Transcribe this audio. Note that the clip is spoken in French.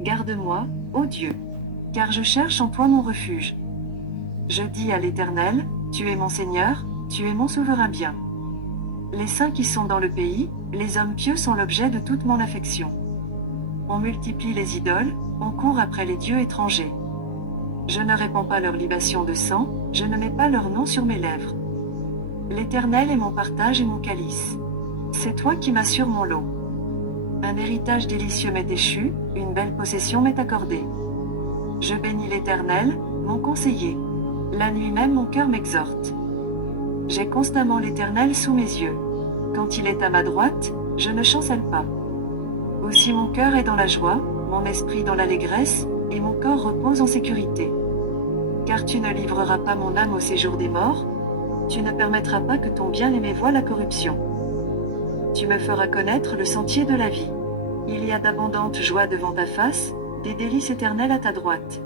Garde-moi, ô Dieu, car je cherche en toi mon refuge. Je dis à l'Éternel, tu es mon Seigneur, tu es mon souverain bien. Les saints qui sont dans le pays, les hommes pieux sont l'objet de toute mon affection. On multiplie les idoles, on court après les dieux étrangers. Je ne répands pas leur libation de sang, je ne mets pas leur nom sur mes lèvres. L'Éternel est mon partage et mon calice. C'est toi qui m'assures mon lot. Un héritage délicieux m'est échu, une belle possession m'est accordée. Je bénis l'Éternel, mon conseiller. La nuit même mon cœur m'exhorte. J'ai constamment l'Éternel sous mes yeux. Quand il est à ma droite, je ne chancelle pas. Aussi mon cœur est dans la joie, mon esprit dans l'allégresse, et mon corps repose en sécurité. Car tu ne livreras pas mon âme au séjour des morts, tu ne permettras pas que ton bien-aimé voie la corruption. Tu me feras connaître le sentier de la vie. Il y a d'abondantes joies devant ta face, des délices éternelles à ta droite.